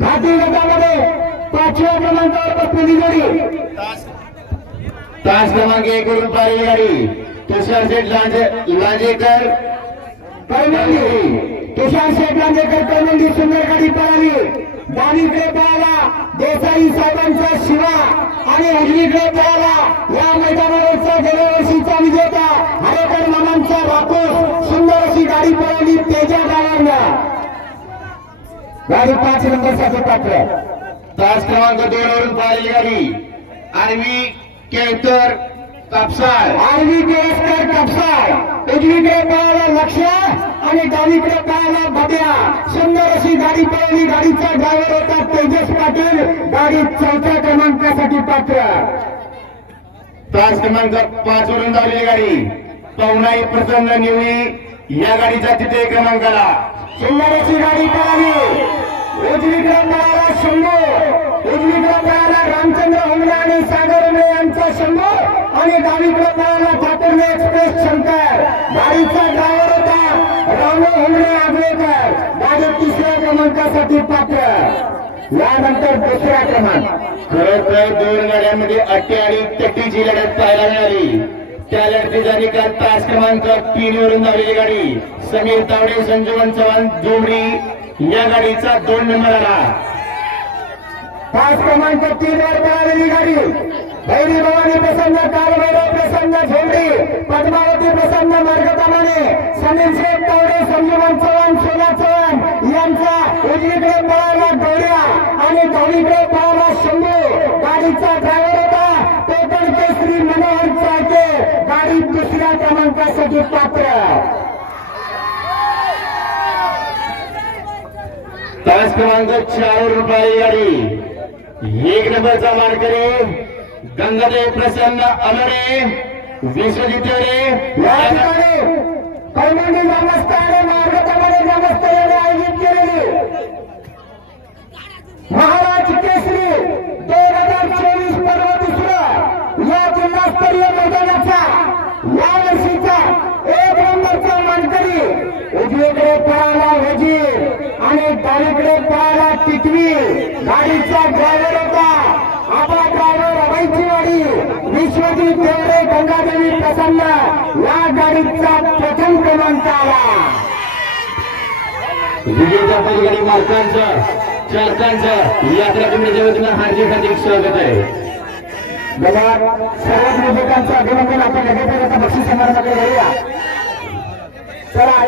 घाटी गटामध्ये पाचव्या क्रमांकावर बसलेली गाडी. तास क्रमांक एक वरून पाहिली गाडी. तुषार शेठ लांजे लांजेकर. करमंडी तुषार शेठ लांजेकर करमंडी सुंदर गाडी पळाली. डावीकडे पळाला. देसाई साहेबांचा शिवा. आणि उजवीकडे पळाला. या मैदानावरचा गेल्या वर्षीचा विजेता हरेकर मामांचा राकोस सुंदर अशी गाडी पळाली. तेजा गावांना. गाडी पाच नंबरसाठी पात्र तास क्रमांक दोन वरून पाहिली गाडी. आर्मी केळकर कापसाळ. आरवी केळसकर कापसाळ. उजवीकडे पळाला लक्ष आणि डावीकडे पळाला भद्या सुंदर अशी गाडी पळवली. गाडीचा ड्रायव्हर होता तेजस पाटील. गाडी चौथ्या क्रमांकासाठी पात्र. तास क्रमांक पाच वरून धावलेली गाडी. पवनाई प्रसन्न निवळी. या गाडीचा तिथे क्रमांकाला सुंदरची गाडी पळाली. उजवीकडे पळाला शंभू. उजवीकडे पळाला रामचंद्र हुमले आणि सागर हुमले यांचा शंभू. आणि डावीकडे पळाला ठाकूरने एक्सप्रेस शंकर. गाडीचा ड्रायव्हर होता रामू हुमले आगळेकर. माझ्या तिसऱ्या क्रमांकासाठी पात्र. यानंतर दुसरा क्रमांक. खरं तर दोन गाड्यांमध्ये अट्टी आणि तट्टीची लढत पाहायला मिळाली. त्या लढतीचा तास क्रमांक तीन वरून धावलेली गाडी. समीर तावडे संजीवन चव्हाण जोमरी या गाडीचा दोन नंबर आला. पाच क्रमांक तीन वर पळालेली गाडी. भैरी भवानी प्रसन्न कालभैरव प्रसन्न झोंबडी पद्मावती प्रसन्न मार्गतामाने समीर शेख तावडे संजीवन चव्हाण सोना चव्हाण यांचा उजवीकडे पळाला गौऱ्या आणि दोन्हीकडे पळाला शंभू. गाडीचा ड्रायव्हर क्रमांकासाठी पात्र तास क्रमांक चार रुपये गाडी एक नंबरचा मानकरी गंगादेव प्रसन्न अमरे विश्वजित रे या ठिकाणी कौमांडी ग्रामस्थ आणि मार्गतामध्ये ग्रामस्थ यांनी आयोजित केलेली महाराज केसरी दोन हजार चोवीस पर्व दुसरा या जिल्हास्तरीय मैदानाचा या वर्षीचा एक नंबरचा मानकरी उजवीकडे पळाला वजीर आणि डावीकडे पळाला टिटवी. गाडीचा ड्रायव्हर होता. आपला ड्रायव्हर अभयची गाडी विश्वजित देवरे गंगादेवी प्रसन्न. या गाडीचा प्रथम क्रमांक आला. विजेच्या पलीकडे मालकांचं चालकांचं यात्रा कमिटीच्या वतीनं हार्दिक हार्दिक स्वागत आहे. बघा सर्व विजेत्यांचं अभिनंदन आपण लगेच बक्षीस समारंभाकडे चला